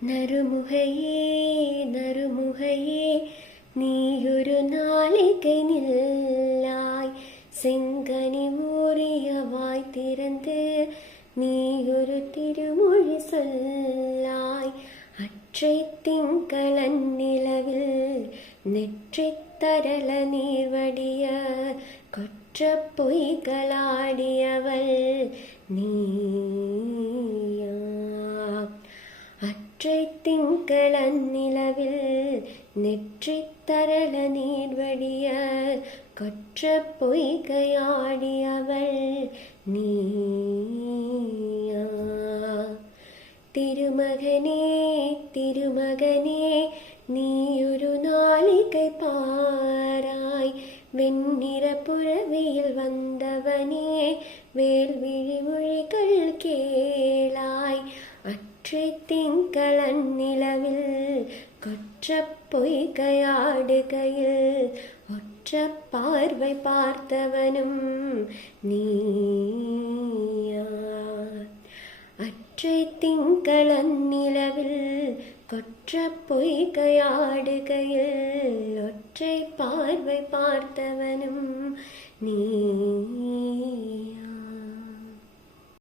നറുമുഖയേ നറുമുഖയേ നീയൊരു നാളികை நில்லாய் செங்கனி ஊறிய வாய் திறந்து நீயொரு திருமொழி சொல்லாய் அற்றை திங்களன் நிலவில் நெற்றித் தரள நீர்வடிய கொற்ற பொய்களாடியவள் நீயா அற்றை திங்களன் நிலவில் நெற்றித் தரள நீர்வடிய கொற்ற பொய்கையாடியவள் நீயா திருமகனே திருமகனே நீயொரு நாளிகை பாராய் வெண்ணிற புறவியில் வந்தவனே வேல்விழி மொழிகள் கேளாய் அற்றை திங்களன் நிலவில் கொற்ற பொய்கையாடுகையில் ஒற்ற பார்வை பார்த்தவனும் நீயா அற்றை திங்களன் நிலவில் கொற்ற பொய்கையாடுகையில் ஒற்றை பார்வை பார்த்தவனும் நீ